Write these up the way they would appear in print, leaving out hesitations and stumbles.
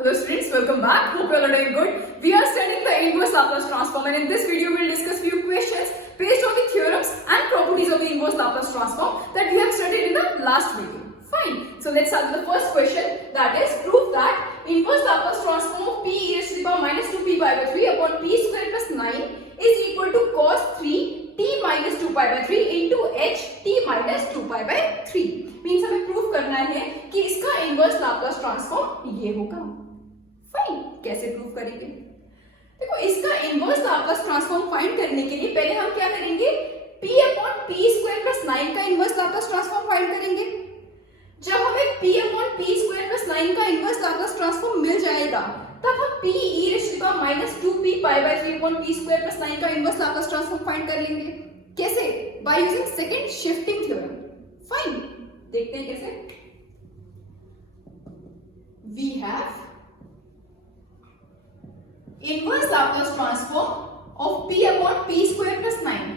Hello students, welcome back. Hope you all are doing good. We are studying the inverse Laplace transform, and in this video we will discuss few questions based on the theorems and properties of the inverse Laplace transform that we have studied in the last video. Fine. So let's start with the first question, that is prove that inverse Laplace transform of p e raised to the power minus 2p pi by 3 upon p square plus 9 is equal to cos 3 t minus 2 pi by 3 into h t minus 2 pi by 3. Means हमें prove करना है कि इसका inverse Laplace transform ये होगा. Fine. कैसे prove करेंगे? देखो, इसका इनवर्स लाप्लास ट्रांसफॉर्म फाइंड करने के लिए पहले हम क्या करेंगे, p upon p square plus 9 का इनवर्स लाप्लास ट्रांसफॉर्म फाइंड करेंगे. जब हमें p upon p square plus 9 का इनवर्स लाप्लास ट्रांसफॉर्म मिल जाएगा, तब हम p e raise to the power minus 2p pi by 3 upon p square plus 9 का inverse Laplace transform find कर लेंगे. कैसे? By using second shifting theorem. Fine. देखते हैं कैसे. We have inverse Laplace transform of p upon p square plus 9.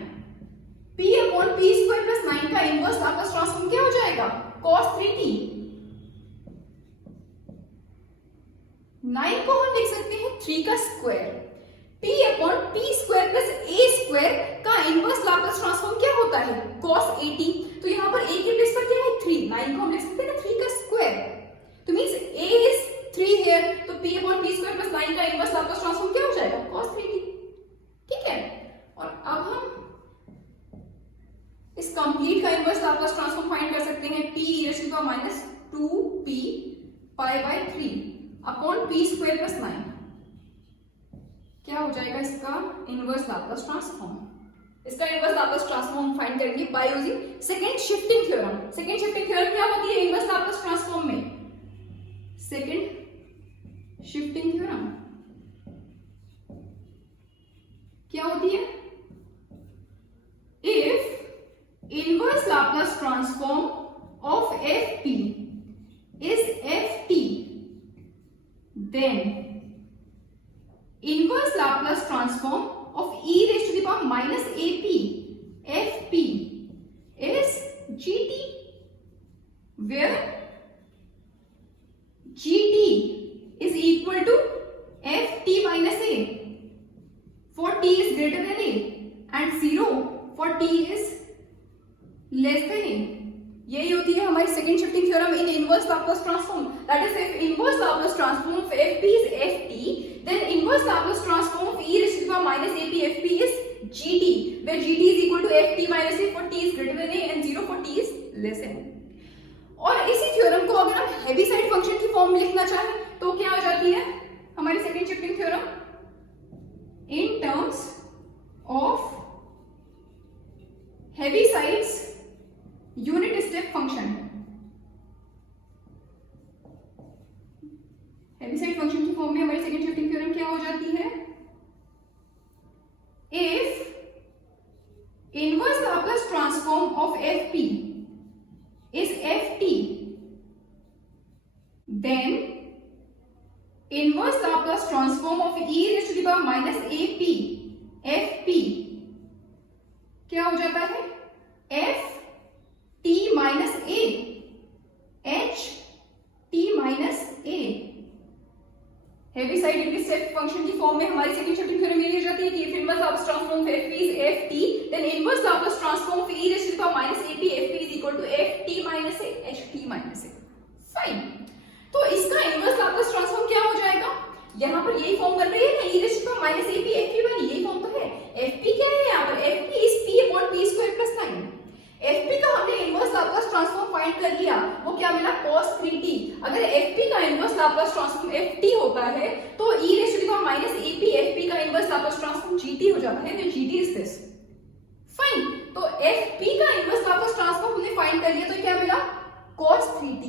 p upon p square plus 9 का inverse Laplace transform क्या हो जाएगा? cos 3t. 9 को हम लिख सकते हैं 3 का square. p upon p square plus a square का इनवर्स लाप्लास ट्रांसफॉर्म क्या होता है? cos 80. तो यहाँ पर a के प्लेस पर क्या है? 3. 9 को हम लिख सकते हैं ना 3 का स्क्वायर. तो मींस a is 3 here. तो p upon p square plus 9 का इनवर्स लाप्लास ट्रांसफॉर्म क्या हो जाएगा? cos 3t. ठीक है. और अब हम इस कंप्लीट का इनवर्स लाप्लास ट्रांसफॉर्म फाइंड कर सकते हैं. p e raise to the power minus 2p pi by 3 upon p square plus 9. क्या हो जाएगा इसका इनवर्स लाप्लास ट्रांसफॉर्म? इसका इनवर्स लाप्लास ट्रांसफॉर्म फाइंड करेंगे by using second shifting theorem. Second shifting theorem क्या होती है इनवर्स लाप्लास ट्रांसफॉर्म में? सेकंड शिफ्टिंग थ्योरम क्या होती है? If inverse Laplace transform of ft is ft, then inverse Laplace transform of e raised to the power minus ap fp is gt, where gt is equal to ft minus a for t is greater than a and 0 for t is less than a. यही होती है हमारी second shifting theorem in inverse Laplace transform. That is if inverse Laplace transform of fp is ft, then inverse Laplace transform of e raised to the power minus ap fp is gt, where gt is equal to ft minus a for t is greater than a and 0 for t is less than a. और इसी theorem को अगर हम heavy side function की form में लिखना चाहें तो क्या हो जाती है हमारी second shifting theorem? In terms of heavy sides unit step function. Heavy side function की फॉर्म में हमारी सेकंड शिफ्टिंग थ्योरम क्या हो जाती है? If inverse Laplace transform of fp is ft, then inverse Laplace transform of e raised to the power minus ap fp क्या हो जाता है? f t minus a h t minus a. Heavy side unit step function की form में हमारी second shifting theorem ये हो जाती है कि if inverse Laplace transform of fp is ft, then inverse Laplace transform of e raised to the power minus ap fp is equal to ft minus a ht minus a. Fine. तो इसका inverse Laplace transform क्या हो जाएगा? यहाँ पर यही form बन रही है ना, e raised to the power minus ap fp बनी, यही फॉर्म तो है. fp क्या है यहाँ पर? fp is p upon p square plus 9. fp का हमने इनवर्स लाप्लास ट्रांसफॉर्म फाइंड कर लिया, वो क्या मिला? cos 3t. अगर fp का इनवर्स लाप्लास ट्रांसफॉर्म ft होता है तो e raised to the power minus ap fp का इनवर्स लाप्लास ट्रांसफॉर्म gt हो जाता है. तो gt इज दिस. फाइन. तो fp का इनवर्स लाप्लास ट्रांसफॉर्म हमने फाइंड कर लिया, तो क्या मिला? cos 3t.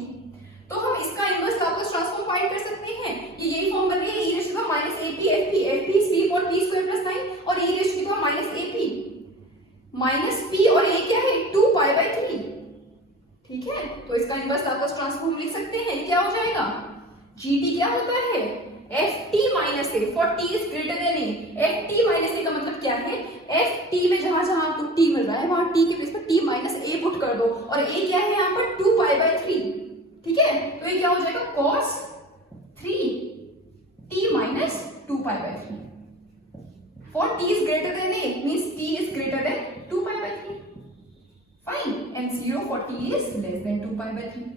तो हम इसका इनवर्स लाप्लास ट्रांसफॉर्म फाइंड कर सकते हैं. ये यही फॉर्म बन रही है e raised to the power minus ap fp fp is p upon p square plus 9 और e raised to the power minus ap minus p और a क्या है? 2 पाई बाय 3. ठीक है. तो इसका इनवर्स लाप्लास ट्रांसफॉर्म लिख सकते हैं. ये क्या हो जाएगा? gt क्या होता है? ft minus a for t is greater than a. ft minus a का मतलब क्या है? ft में जहां जहां आपको t मिल रहा है वहां t के प्लेस पर t माइनस a पुट कर दो और a क्या है यहाँ पर? 2 पाई बाय 3. ठीक है. तो ये क्या हो जाएगा? cos 3 pi by 3. For t is greater than a means t is greater than 2 pi by 3. Fine. And 0 for t is less than 2 pi by 3.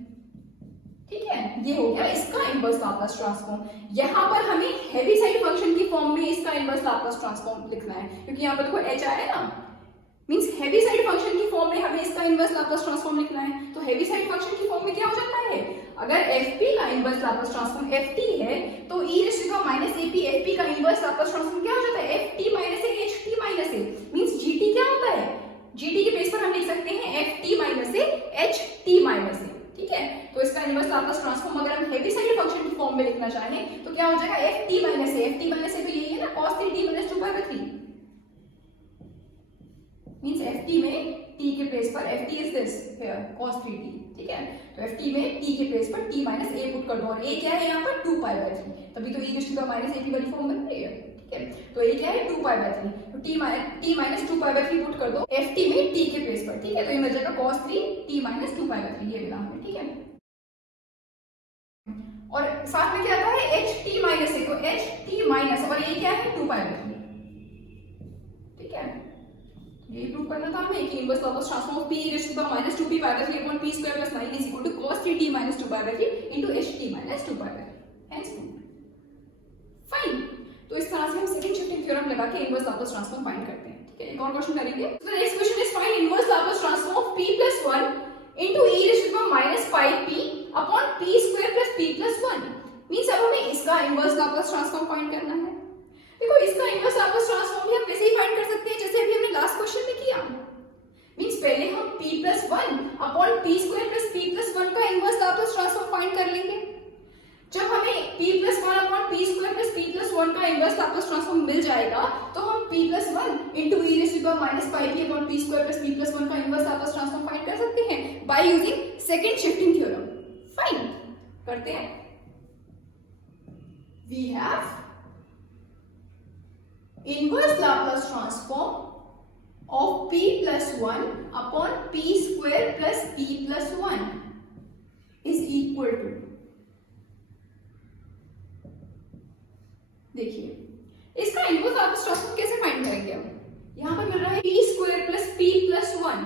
ठीक है, ये हो गया इसका इनवर्स लाप्लास ट्रांसफॉर्म। यहाँ पर हमें हेविसाइड फंक्शन की फॉर्म में इसका इनवर्स लाप्लास ट्रांसफॉर्म लिखना है, क्योंकि यहाँ पर देखो h आया है ना, मींस हेविसाइड फंक्शन की फॉर्म में हमें इसका इनवर्स लाप्लास ट्रांसफॉर्म लिखना है। तो हेविसाइड फंक्शन की फॉर्म में क्या हो जाता है, अगर fp का इनवर्स लाप्लास ट्रांसफॉर्म ft है तो e ap fp का इनवर्स लाप्लास ट्रांसफॉर्म क्या हो जाता है, ft minus a ht minus a, means gt क्या होता है, gt के बेस पर हम लिख सकते हैं ft minus a ht minus a। ठीक है, तो इसका इनवर्स लाप्लास ट्रांसफॉर्म अगर हम हेविसाइड फंक्शन की फॉर्म में लिखना चाहें तो क्या हो जाएगा, ft माइनस a तो यही है ना cos 3t minus 2 pi by 3, means ft में t के प्लेस पर ft is this here cos 3t। ठीक है, तो ft में t के प्लेस पर t माइनस a पुट कर दो, और a क्या है यहाँ पर 2 pi by 3, तभी तो e माइनस ap वाली फॉर्म बन रही है। ठीक है, तो a क्या है 2 pi by 3, तो t minus 2 pi by 3 put कर दो ft में t के प्लेस पर। ठीक है, तो ये मिल जाएगा cos 3t minus 2 pi by 3, ये मिला हमें। ठीक है, और साथ में क्या आता है ht माइनस a, तो ht माइनस और ये क्या है 2 pi by 3। ठीक है, ये प्रूव करना था हमें कि inverse Laplace transform of p e to the minus 2p pi by 3 upon p square plus 9 is equal to cos 3t minus 2 pi by 3 into ht minus 2 pi by 3, hence proved। Fine, तो इस तरह से हम second shifting theorem लगा के inverse Laplace transform find करते हैं। ठीक है, एक और क्वेश्चन करेंगे। तो next question is find inverse Laplace transform of p plus 1 into e to the minus 5p upon p square plus p plus 1, means अब हमें इसका इनवर्स लाप्लास ट्रांसफॉर्म फाइंड करना है। देखो, इसका इनवर्स लाप्लास ट्रांसफॉर्म भी हम वैसे ही फाइंड कर सकते हैं जैसे अभी हमने लास्ट क्वेश्चन में किया, मींस पहले हम p plus 1 upon p square plus p plus 1 का इनवर्स लाप्लास ट्रांसफॉर्म फाइंड कर लेंगे। जब हमें p plus 1 upon p square plus p plus 1 का इनवर्स लाप्लास ट्रांसफॉर्म मिल जाएगा तो हम p plus 1 into e raised to the minus 5p upon p square plus p plus 1 का इनवर्स लाप्लास ट्रांसफॉर्म फाइंड कर सकते हैं by using second shifting theorem. Fine, करते हैं। We have inverse Laplace transform of p plus 1 upon p square plus p plus 1 is equal to, देखिए इसका inverse Laplace transform कैसे find करेंगे हम, यहां पर मिल रहा है p square plus p plus 1,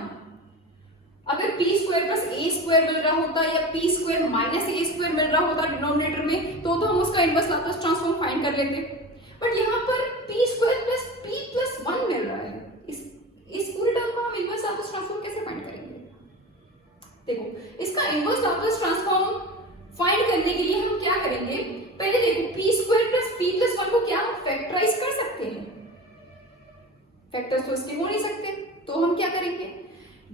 अगर p square plus a square मिल रहा होता या p square minus a square मिल रहा होता डिनोमिनेटर में तो हम उसका इनवर्स लाप्लास ट्रांसफॉर्म फाइंड कर लेते, बट यहां पर p square plus p plus 1 मिल रहा है। इस पूरे टर्म का हम इनवर्स लाप्लास ट्रांसफॉर्म कैसे फाइंड करेंगे, देखो इसका इनवर्स लाप्लास ट्रांसफॉर्म फाइंड करने के लिए हम क्या करेंगे, पहले देखो p square plus p plus 1 को क्या हम फैक्टराइज कर सकते हैं, फैक्टर्स तो इसके हो नहीं सकते, तो हम क्या करेंगे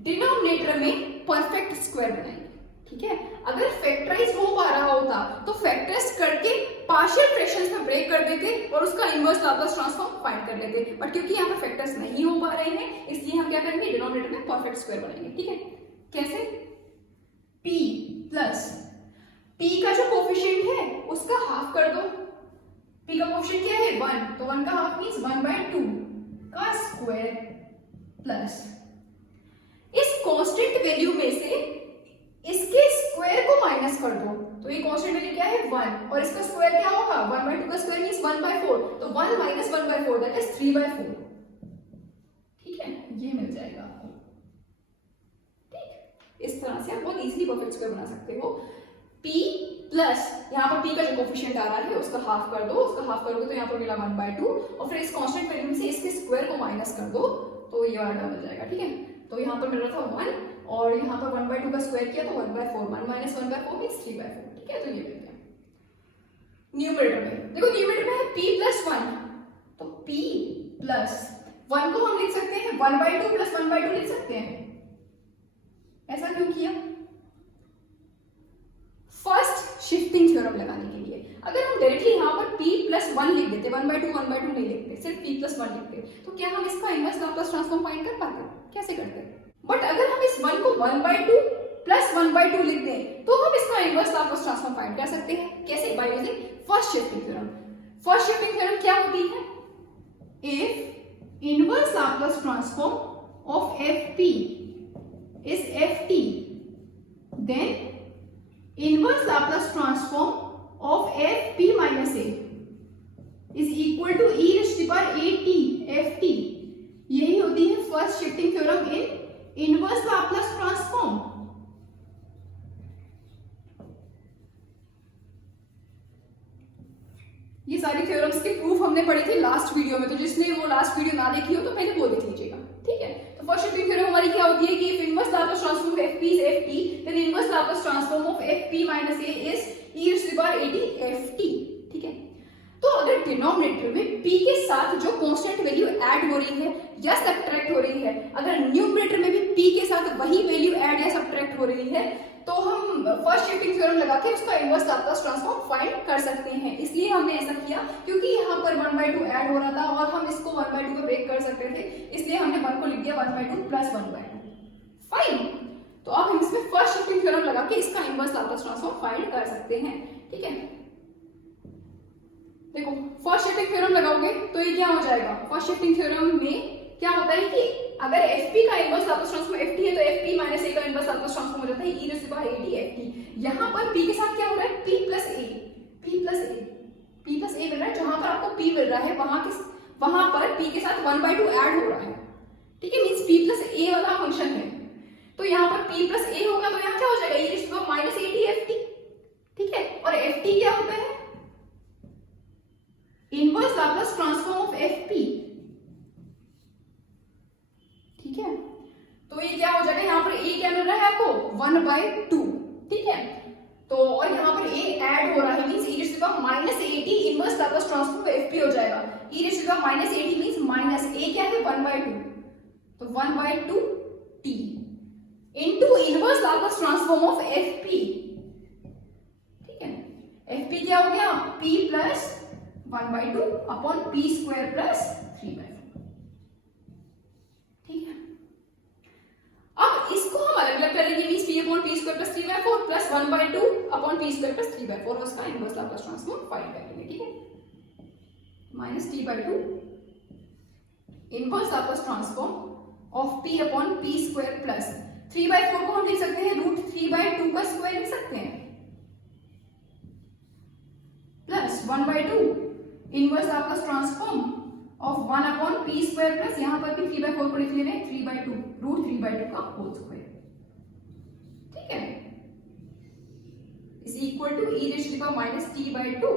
डिनोमिनेटर में परफेक्ट स्क्वायर बनाएंगे। ठीक है, अगर फैक्टराइज हो पा रहा होता तो फैक्टर्स करके पार्शियल फ्रैक्शंस में ब्रेक कर देते और उसका इनवर्स लाप्लास ट्रांसफॉर्म फाइंड कर लेते, बट क्योंकि यहाँ पर फैक्टर्स नहीं हो पा रहे हैं इसलिए हम क्या करेंगे डिनोमिनेटर में परफेक्ट स्क्वायर बनाएंगे। ठीक है, कैसे, p प्लस p का जो कोफिशिएंट है उसका हाफ कर दो, p का कोफिशिएंट क्या है 1, तो 1 का हाफ मींस 1/2 का स्क्वायर प्लस इस कांस्टेंट वैल्यू में से इसके स्क्वायर को माइनस कर दो, तो ये कांस्टेंट वैल्यू क्या है 1 और इसका स्क्वायर क्या होगा 1/2 का स्क्वायर मींस 1/4, तो 1 माइनस 1/4 दैट इज 3/4। ठीक है, ये मिल जाएगा आपको। ठीक, इस तरह से आप बहुत इजीली परफेक्ट स्क्वायर बना सकते हो। p प्लस यहाँ पर p का जो कोफिशिएंट आ रहा है उसका हाफ कर दो, उसका हाफ करोगे तो यहाँ पर मिला 1/2 और फिर इस कांस्टेंट वैल्यू से इसके स्क्वायर को माइनस कर दो तो ये वाला मिल जाएगा। ठीक है, तो यहाँ पर मिल रहा था 1 और यहाँ पर 1/2 का स्क्वायर किया तो 1/4, 1 माइनस 1/4 मींस 3/4। ठीक है, तो ये मिल गया। न्यूमरेटर में देखो, न्यूमरेटर में है p प्लस 1, तो p प्लस 1 को हम लिख सकते हैं 1/2 प्लस 1/2 लिख सकते हैं। ऐसा क्यों किया, फर्स्ट शिफ्टिंग थ्योरम लगाने के लिए। अगर हम डायरेक्टली यहाँ पर p प्लस 1 लिख देते, 1/2 नहीं लिखते, सिर्फ p प्लस 1 लिखते, तो क्या हम इसका इनवर्स लाप्लास ट्रांसफॉर्म फाइंड कर पाते, कैसे करते, बट अगर हम इस 1 को 1/2 प्लस 1/2 लिख दें तो हम इसका इनवर्स लाप्लास ट्रांसफॉर्म फाइंड कर सकते हैं। कैसे, by using first shifting theorem. First shifting theorem क्या होती है, if inverse Laplace transform of fp is ft then inverse Laplace transform of fp minus a is equal equal to e raise to the power a t f t. यही होती है first shifting theorem in inverse Laplace transform. ये सारी theorems की proof हमने पढ़ी थी last video में, तो जिसने वो लास्ट वीडियो ना देखी हो तो पहले वो देख लीजिएगा, ठीक है। तो फर्स्ट शिफ्टिंग थ्योरम हमारी क्या होती है कि if inverse Laplace transform of f p is f t then inverse Laplace transform of f p minus a is e raise to the power a t f t, ठीक है। तो अगर denominator में p के साथ जो constant value add हो रही है या सब्ट्रैक्ट हो रही है, अगर न्यूमरेटर में भी p के साथ वही वैल्यू ऐड या सब्ट्रैक्ट हो रही है, तो हम फर्स्ट शिफ्टिंग थ्योरम लगा के उसका इनवर्स लाप्लास ट्रांसफॉर्म फाइंड कर सकते हैं। इसलिए हमने ऐसा किया क्योंकि यहाँ पर 1/2 ऐड हो रहा था और हम इसको 1/2 पे ब्रेक कर सकते थे, इसलिए हमने 1 को लिख दिया 1/2 प्लस 1/2। फाइन, तो अब हम इसमें फर्स्ट शिफ्टिंग थ्योरम लगा के इसका इनवर्स लाप्लास ट्रांसफॉर्म फाइंड कर सकते हैं, ठीक है। देखो फर्स्ट शिफ्टिंग थ्योरम लगाओगे तो ये क्या हो जाएगा, फर्स्ट शिफ्टिंग थ्योरम में क्या होता है कि अगर fp का इनवर्स लाप्लास ट्रांसफॉर्म ft है तो fp माइनस a का इनवर्स लाप्लास ट्रांसफॉर्म हो जाता है e raise to the power at ft। यहाँ पर p के साथ क्या हो रहा है, p प्लस a मिल रहा है, जहां पर आपको p मिल रहा है वहां पर p के साथ 1/2 ऐड हो रहा है, ठीक है। मींस p प्लस a वाला फंक्शन है, तो यहाँ पर p प्लस a होगा तो यहाँ क्या हो जाएगा e raise to the power minus at ft, ठीक है। और ft क्या होता है, inverse Laplace transform of fp, ठीक है। तो ये क्या हो जाएगा, यहाँ पर a क्या मिल रहा है आपको 1/2, ठीक है। तो और यहाँ पर a ऐड हो रहा है means e raise to the power minus at inverse Laplace transform of fp हो जाएगा। e raise to the power minus at means minus a क्या है 1/2, तो 1/2 t into inverse Laplace transform of fp, ठीक है। fp क्या हो गया, p plus 1/2 upon p square plus 3/4, ठीक है। अब इसको हम अलग अलग करेंगे means p upon p square plus 3/4 plus 1/2 upon p square plus 3/4 और उसका इनवर्स लाप्लास ट्रांसफॉर्म फाइंड करेंगे, ठीक है। Minus t/2 inverse Laplace transform of p upon p square plus 3/4 को हम लिख सकते हैं √3/2 का स्क्वायर लिख सकते हैं, plus 1/2 inverse Laplace transform of 1 upon p square plus यहाँ पर भी 3/4 को लिख लेना है 3/2 √3/2 का होल स्क्वायर, ठीक है। Is equal to e raise to the power minus t/2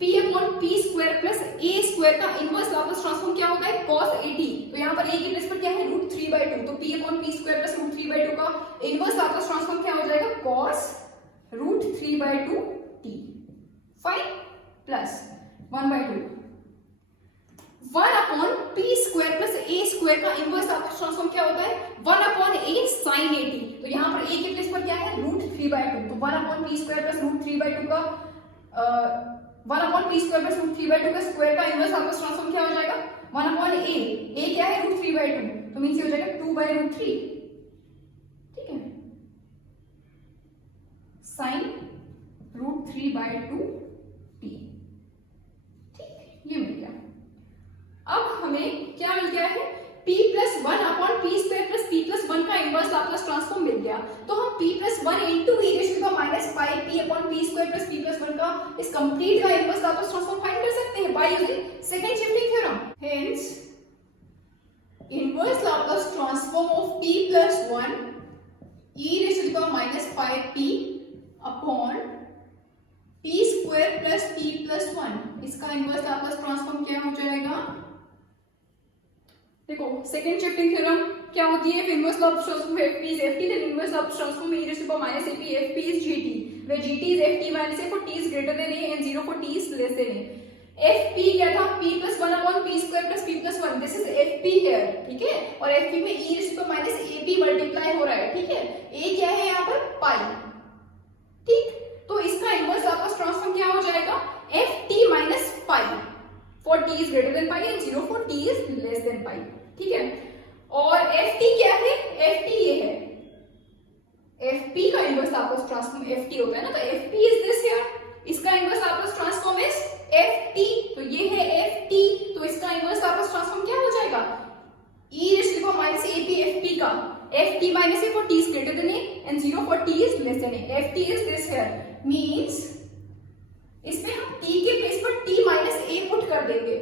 p upon p square plus a square का इनवर्स लाप्लास ट्रांसफॉर्म क्या होता है cos at। तो यहाँ पर a की प्लेस पर क्या है √3/2, तो p upon p square plus √3/2 का इनवर्स लाप्लास ट्रांसफॉर्म क्या हो जाएगा cos √3/2t, fine, plus 1/2 1 upon p square plus a square का इनवर्स लाप्लास ट्रांसफॉर्म क्या होता है 1 अपॉन a sin at। तो यहाँ पर a के प्लेस पर क्या है √3/2, तो 1 अपॉन p स्क्वायर प्लस √3/2 का 1 अपॉन p स्क्वायर प्लस √3/2 का स्क्वायर का इनवर्स लाप्लास ट्रांसफॉर्म क्या हो जाएगा 1 अपॉन a क्या है √3/2, तो मींस ये हो जाएगा 2/√3, ठीक है, sin √3/2 ये मिल गया। अब हमें क्या मिल गया है p plus 1 upon p square plus p plus 1 का इनवर्स लाप्लास ट्रांसफॉर्म मिल गया, तो हम p plus 1 into e raise to the power minus pi p upon p square plus p plus 1 का इस कंप्लीट का इनवर्स लाप्लास ट्रांसफॉर्म फाइंड कर सकते हैं by using second shifting theorem. Hence inverse Laplace transform of p plus 1 e raise to the power minus pi p upon p square plus p plus 1, इसका inverse Laplace transform क्या हो जाएगा, देखो second shifting theorem क्या होती है, inverse Laplace transform of fp is ft then inverse Laplace transform e raised to the power minus ap fp is gt where gt is ft minus a for t is greater than a and 0 for t is less than a। fp क्या था p plus 1 upon p square plus p plus 1, this is fp here, ठीक है। और fp में e raised to the power minus ap multiply हो रहा है, ठीक है। a क्या है यहाँ पर पाई, ठीक। तो इसका इनवर्स लाप्लास ट्रांसफॉर्म क्या हो जाएगा ft minus pi for t is greater than pi and 0 for t is less than pi, ठीक है। और ft क्या है, ft ये है, fp का इनवर्स लाप्लास ट्रांसफॉर्म ft होता है ना, तो fp इज दिस हियर, इसका inverse Laplace transform is ft, तो ये है ft, तो इसका इनवर्स लाप्लास ट्रांसफॉर्म क्या हो जाएगा e raised to the power minus ap fp का ft minus a for t is greater than a and 0 for t is less than a, ft is this here means इसमें हम t के place पर t minus a कर देंगे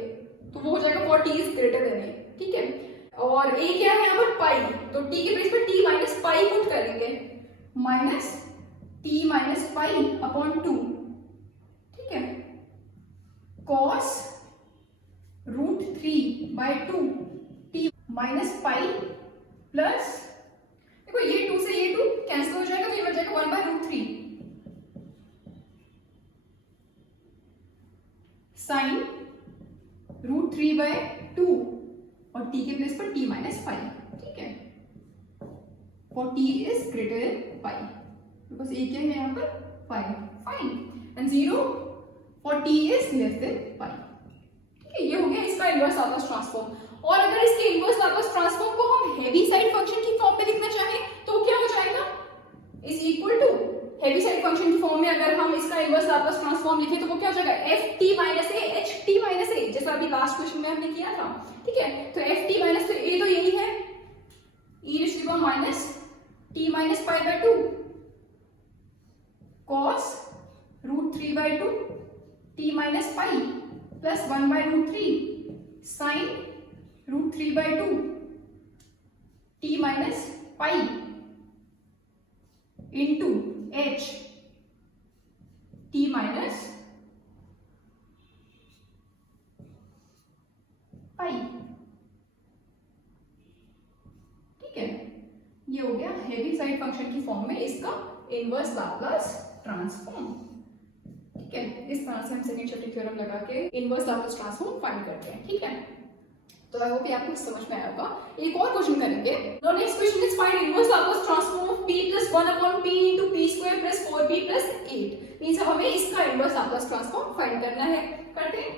तो वो हो जाएगा for t is greater than a, ठीक है। और a क्या है यहाँ पर पाई, तो t के प्लेस पर t माइनस पाई पुट करेंगे, minus t minus pi upon 2, ठीक है, cos √3/2 t minus pi plus, देखो ये 2 से ये 2 कैंसिल हो जाएगा तो ये बच जाएगा 1/√3 साइन √3/2 और t के प्लेस पर t माइनस पाई, ठीक है, और t is greater than pi, because a क्या है यहाँ पर pi, fine, and 0 for t is less than pi, ठीक है। ये हो गया इसका इनवर्स लाप्लास ट्रांसफॉर्म। और अगर इसके इनवर्स लाप्लास ट्रांसफॉर्म को हम हेवी साइड फंक्शन की फॉर्म में लिखना चाहें तो क्या हो जाएगा, is equal to Heaviside function की फॉर्म में अगर हम इसका इनवर्स लाप्लास ट्रांसफॉर्म लिखें तो वो क्या हो जाएगा, ft minus a h t minus a, जैसा अभी लास्ट क्वेश्चन में हमने किया था, ठीक है। तो ft माइनस a तो यही है e to the power minus t minus pi by 2 cos √3/2 t minus pi plus 1/√3 sine √3/2 t minus pi into h t minus pi, ठीक है। ये हो गया हेवी साइड फंक्शन की फॉर्म में इसका इनवर्स लाप्लास ट्रांसफॉर्म, ठीक है। इस तरह से हम सेकंड चैप्टर थ्योरम लगा के इनवर्स लाप्लास ट्रांसफॉर्म फाइंड करते हैं, ठीक है। तो आई होप आपको समझ में आया होगा। एक और क्वेश्चन करेंगे। No next question is find inverse Laplace transform of p + 1/p * p² + 4p + 8 means हमें इसका इनवर्स लाप्लास ट्रांसफॉर्म फाइंड करना है। करते हैं।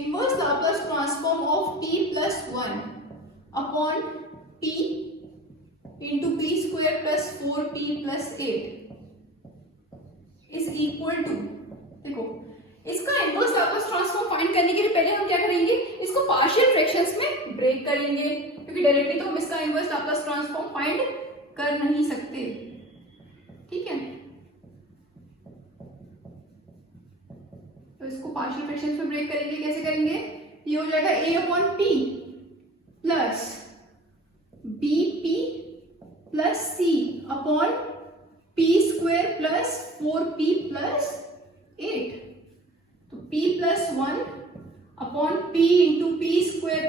Inverse Laplace transform of p + 1/p * p² + 4p + 8 is equal to, देखो इसका इनवर्स लाप्लास ट्रांसफॉर्म फाइंड करने के लिए पहले हम क्या करेंगे, इसको पार्शियल फ्रैक्शंस में ब्रेक करेंगे, क्योंकि डायरेक्टली तो हम इसका इनवर्स लाप्लास ट्रांसफॉर्म फाइंड कर नहीं सकते, ठीक है। तो इसको पार्शियल फ्रैक्शंस में ब्रेक करेंगे, कैसे करेंगे, ये हो जाएगा a/p plus bp plus c upon p² plus 4p plus 8, तो p + 1 upon p into p²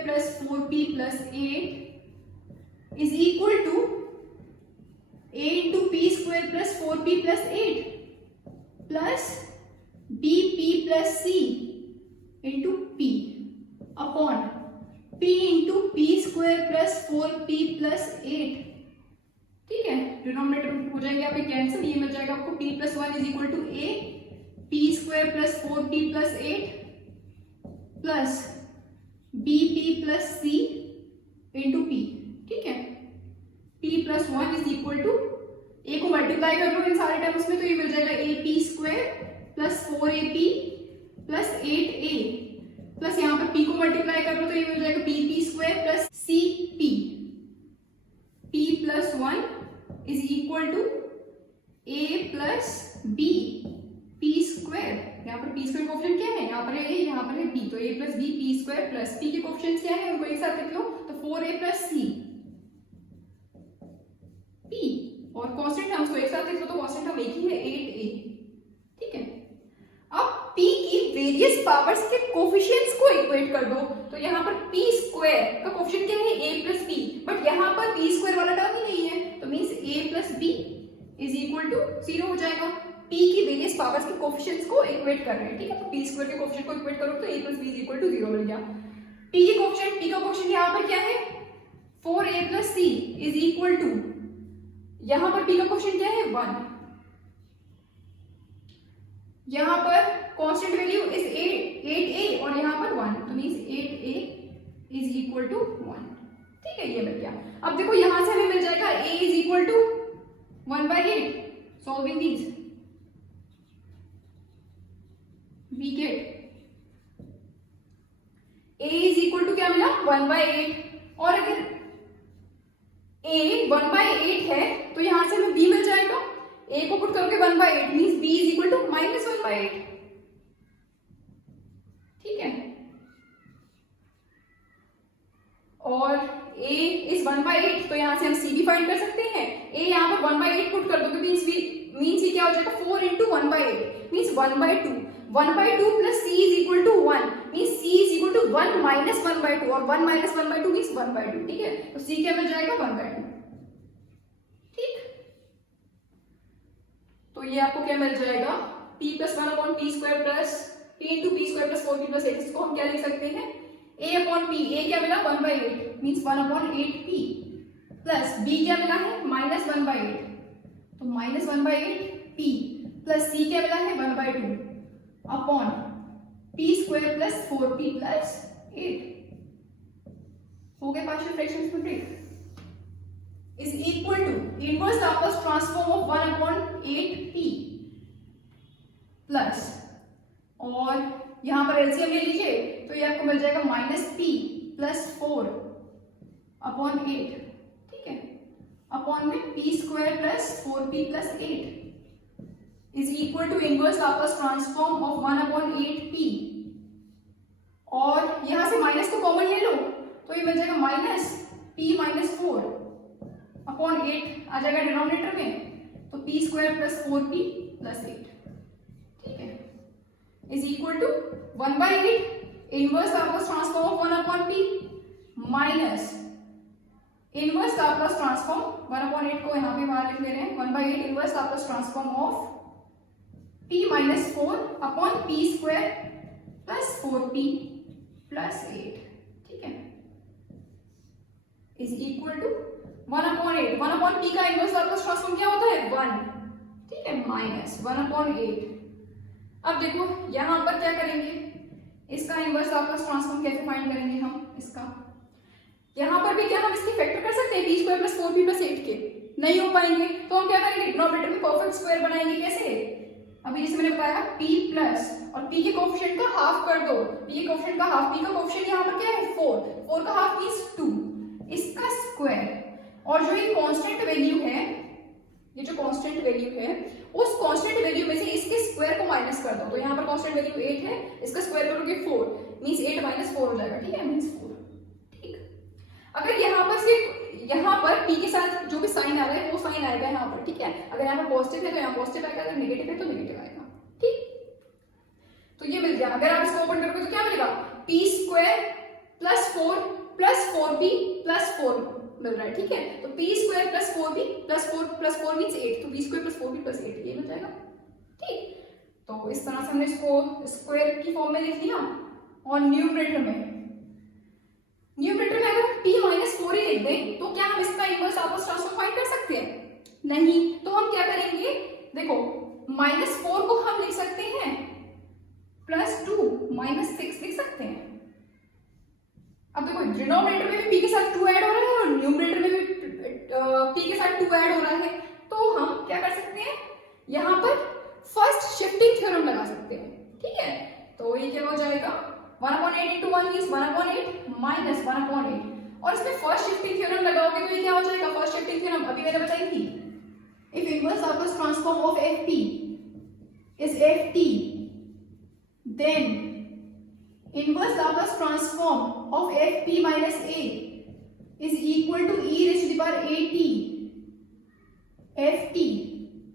plus 4p plus 8 is equal to a into p² plus 4p plus 8 plus bp plus c into p upon p into p² plus 4p plus 8, ठीक है। Denominator हो जाएंगे आपके cancel, ये मिल जाएगा आपको p + 1 is equal to a p² plus 4p plus 8 plus bp plus c into p, ठीक है। p + 1 is equal to, a को मल्टीप्लाई कर लो इन सारे टर्म्स में तो ये मिल जाएगा ap² plus 4ap plus 8a plus यहाँ पर p को मल्टीप्लाई कर लो तो ये मिल जाएगा bp² plus cp, p + 1 is equal to a plus b p², यहाँ पर p² कोएफिशिएंट क्या है, यहाँ पर है a, यहाँ पर है b, तो a + b p² plus p के कोएफिशिएंट्स क्या है उनको एक साथ लिख लो, तो 4a + c p, और कांस्टेंट टर्म्स को एक साथ लिख लो तो कांस्टेंट टर्म एक ही है 8a, ठीक है। अब p की वेरियस पावर्स के कोएफिशिएंट्स को इक्वेट कर दो, तो यहाँ पर p² का कोएफिशिएंट क्या है a + b, बट यहाँ पर p² वाला टर्म ही नहीं है, तो means a + b is equal to 0 हो जाएगा। p की वेरियस पावर्स के कोएफिशिएंट्स को इक्वेट कर रहे हैं, ठीक है। तो p² के कोएफिशिएंट को इक्वेट करो तो a + b is equal to 0 मिल गया। p के कोएफिशिएंट, p का कोएफिशिएंट यहाँ पर क्या है 4a + c is equal to, यहाँ पर p का कोएफिशिएंट क्या है 1, यहाँ पर कांस्टेंट वैल्यू इज 8a और यहाँ पर 1, तो means 8a is equal to 1, ठीक है। ये मिल गया। अब देखो यहां से हमें मिल जाएगा a is equal to 1/8, solving these we get a is equal to क्या मिला 1/8, और अगर a 1/8 है तो यहां से हमें b मिल जाएगा, a को पुट करोगे 1/8 means b is equal to -1/8, और a इज 1/8, तो यहाँ से हम c भी फाइंड कर सकते हैं। a यहाँ पर 1/8 पुट कर दोगे मीन्स ये क्या हो जाएगा 4 into 1/8 means 1/2 1/2 plus c is equal to 1 means c is equal to 1 minus 1/2 और 1 minus 1/2 मीन्स 1/2। ठीक है, तो c क्या मिल जाएगा 1/2। ठीक, तो ये आपको क्या मिल जाएगा p plus 1 upon p square plus p into p square plus 4p plus 8। इसको हम क्या लिख सकते हैं a upon p, a क्या मिला 1/8 means 1 upon 8p plus b क्या मिला है माइनस 1/8 तो माइनस 1/8p प्लस c क्या मिला है 1/2 upon p square plus 4p plus 8। हो गए पार्शियल फ्रैक्शंस में break is equal to inverse Laplace transform of 1 upon 8p plus और यहां पर एलसीएम ले लीजिए तो ये आपको मिल जाएगा -p प्लस 4 अपॉन 8। ठीक है, अपॉन में p square plus 4p plus 8 is equal to inverse Laplace transform of 1 upon 8p और यहां से माइनस को कॉमन ले लो तो ये मिल जाएगा -p माइनस 4 अपॉन 8 आ जाएगा डिनोमिनेटर में तो p square plus 4p plus 8। ठीक है, is equal to 1/8 inverse Laplace transform of 1 upon p minus inverse Laplace transform 1 upon 8 को यहाँ पे बाहर लिख ले रहे हैं 1/8 inverse Laplace transform of p minus 4 upon p square plus 4p plus 8। ठीक है, is equal to 1 upon 8 1 upon p का इनवर्स लाप्लास ट्रांसफॉर्म क्या होता है 1। ठीक है, माइनस 1 upon 8। अब देखो यहां पर क्या करेंगे इसका इनवर्स लाप्लास ट्रांसफॉर्म कैसे फाइंड करेंगे हम इसका यहां पर भी क्या हम इसकी फैक्टर कर सकते हैं p square plus 4p plus 8 के नहीं हो पाएंगे तो हम क्या करेंगे डिनोमिनेटर में परफेक्ट स्क्वायर बनाएंगे। कैसे अभी जैसे मैंने बताया p प्लस और p के कोएफिशिएंट का हाफ कर दो p के कोएफिशिएंट का हाफ p का कोएफिशिएंट यहां पर क्या है 4 का हाफ मींस 2 इसका स्क्वायर और जो ये कांस्टेंट वैल्यू है ये जो कांस्टेंट वैल्यू है उस कांस्टेंट वैल्यू में से इसके स्क्वायर को माइनस कर दो तो यहाँ पर कांस्टेंट वैल्यू 8 है इसका स्क्वायर करोगे 4 मींस 8 माइनस 4 हो जाएगा। ठीक है, मींस 4। ठीक, अगर यहाँ पर सिर्फ यहाँ पर p के साथ जो भी साइन आ रहा है वो साइन आएगा यहाँ पर। ठीक है, अगर यहाँ पर पॉजिटिव है तो यहाँ पॉजिटिव आएगा, अगर नेगेटिव है तो नेगेटिव आएगा। ठीक, तो ये मिल गया। अगर आप इसको ओपन करोगे तो क्या मिलेगा p square plus 4 plus 4p plus 4 मिल रहा है। ठीक है, तो p square plus 4p plus 4 means 8 तो p square plus 4p plus 8 ये मिल जाएगा। ठीक, तो इस तरह से हमने इसको स्क्वायर की फॉर्म में लिख लिया और न्यूमरेटर में अगर p माइनस 4 ही लिख दें तो क्या हम इसका इनवर्स लाप्लास ट्रांसफॉर्म फाइंड कर सकते हैं? नहीं, तो हम क्या करेंगे देखो -4 को हम लिख सकते हैं +2 -6 लिख सकते हैं। अब देखो डिनोमिनेटर में भी p के साथ 2 ऐड हो रहा है और न्यूमरेटर में भी p के साथ 2 ऐड हो रहा है तो हम क्या कर सकते हैं यहाँ पर फर्स्ट शिफ्टिंग थ्योरम लगा सकते हैं। ठीक है, तो ये क्या हो जाएगा 1/8 into 1 means 1/8 minus 1/8 और इसमें फर्स्ट शिफ्टिंग थ्योरम लगाओगे तो ये क्या हो जाएगा फर्स्ट शिफ्टिंग थ्योरम अभी मैंने बताई थी if inverse Laplace transform of fp is ft then inverse Laplace transform of fp minus a is equal to e raised to the power at ft।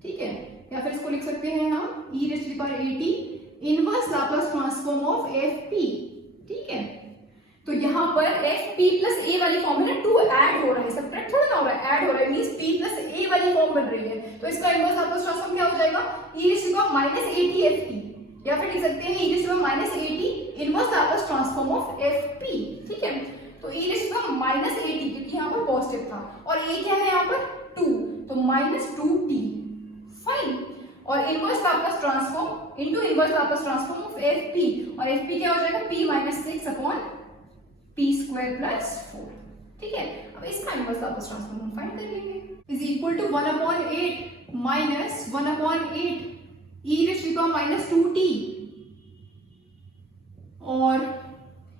ठीक है, या फिर इसको लिख सकते हैं हम e raised to the power at inverse Laplace transform of fp। ठीक है, तो यहाँ पर fp प्लस a वाली फॉर्म है ना 2 ऐड हो रहा है सब्ट्रैक्ट थोड़ा ना हो रहा है ऐड हो रहा है मींस p प्लस a वाली फॉर्म बन रही है तो इसका इनवर्स लाप्लास ट्रांसफॉर्म क्या हो जाएगा e raised to the power -at ft या फिर लिख सकते हैं e raised to the power -at inverse Laplace transform of fp। ठीक है, तो e raised to the power -at क्योंकि यहाँ पर पॉजिटिव था और a क्या है यहाँ पर 2 तो -2t। फाइन, और inverse Laplace transform into inverse Laplace transform of fp और fp क्या हो जाएगा p - 6 upon p square plus 4। ठीक है, अब इसका इनवर्स लाप्लास ट्रांसफॉर्म हम फाइंड कर लेंगे is equal to 1/8 minus 1/8 e raised to the power -2t और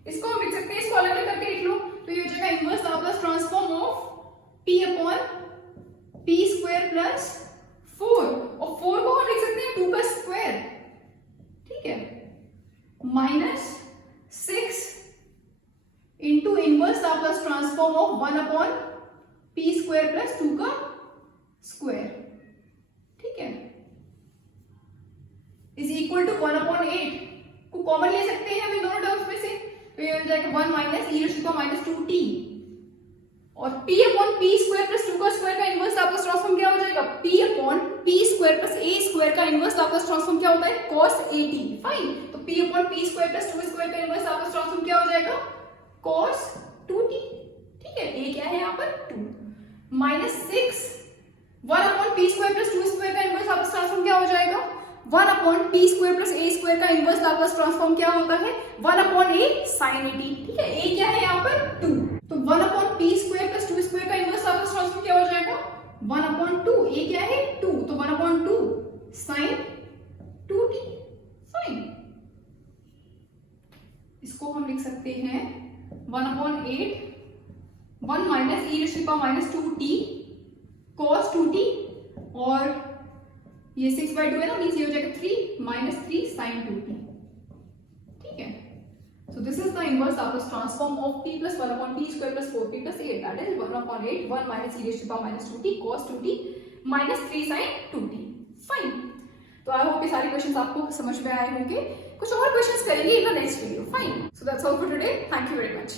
इसको हम लिख सकते हैं इसको अलग अलग करके लिख लो तो ये हो जाएगा inverse Laplace transform of p upon p square plus 4 और 4 को हम लिख सकते हैं 2 का स्क्वायर। ठीक है, -6 into inverse Laplace transform transform of 1 upon P square plus 2 का स्क्वायर, ठीक है, इज इक्वल टू 1 अपॉन 8 को कॉमन ले सकते हैं हम इन दोनों टर्म्स में से, तो ये हो जाएगा 1 minus e raise to the power minus 2t, और p upon p square plus 2 का स्क्वायर का इनवर्स लाप्लास ट्रांसफॉर्म क्या हो जाएगा, p upon p square plus a square का इनवर्स लाप्लास ट्रांसफॉर्म क्या होता है, cos at, फाइन, तो p upon p square plus 2 square का इनवर्स लाप्लास ट्रांसफॉर्म क्या हो जाएगा, cos 2t, ठीक है, a क्या है यहाँ पर 2, minus 6 1 upon p square plus 2 square का इनवर्स लाप्लास ट्रांसफॉर्म क्या हो जाएगा, 1 upon p square plus a square का इनवर्स लाप्लास ट्रांसफॉर्म क्या होता है, 1 अपॉन a sin at, ठीक है, a क्या है यहाँ पर 2, तो 1 upon p square plus 2 square का इनवर्स लाप्लास ट्रांसफॉर्म क्या हो जाएगा, 1 अपॉन 2, a क्या है 2, तो 1 अपॉन 2 sin 2t, फाइन, इसको हम लिख सकते हैं 1 upon 8 1 minus e raise to the power minus 2t cos 2t, और ये 6/2 है ना, मींस ये हो जाएगा 3 माइनस 3 sin 2t, ठीक है, so this is the inverse Laplace transform of p plus 1 upon p square plus 4p plus 8, that is 1 upon 8 1 minus e raised to the power minus 2t cos 2t minus 3 sin 2t, fine, तो I hope ये सारे questions आपको समझ में आए होंगे, कुछ और क्वेश्चंस करेंगे in the next video, fine, so that's all for today, thank you very much.